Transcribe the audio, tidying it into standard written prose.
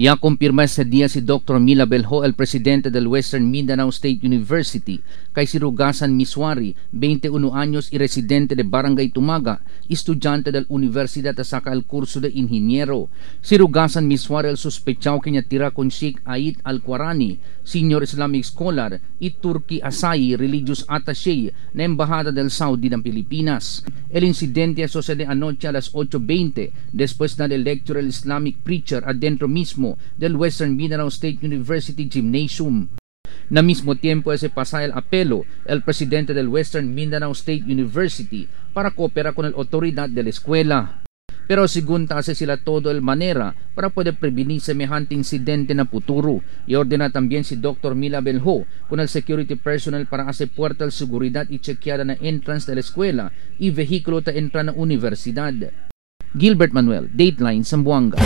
Ya kumpirma sa dia si Dr. Mila Belho, el presidente del Western Mindanao State University, kay si Rugasan Miswari, 21 años y residente de Barangay Tumaga, estudyante del Universidad saka el curso de Ingeniero. Si Rugasan Miswari el sospechao que niya tira con Sheikh Ait Al-Qurani, senior Islamic scholar, y Turki Asayi, religious attaché na Embahada del Saudi ng Pilipinas. El incidente sucede anoche a las 8:20 después na del lecture el Islamic preacher adentro mismo del Western Mindanao State University Gymnasium. Na mismo tiempo se pasa el apelo el presidente del Western Mindanao State University para cooperar con la autoridad de la escuela. Pero según hace sila todo el manera para poder prevenir semejante incidente na futuro. Y ordena también si Dr. Mila Belho con el security personnel para hacer puerta al seguridad y chequeada na entrance de la escuela y vehículo ta entra na universidad. Gilbert Manuel, Dateline, Zamboanga.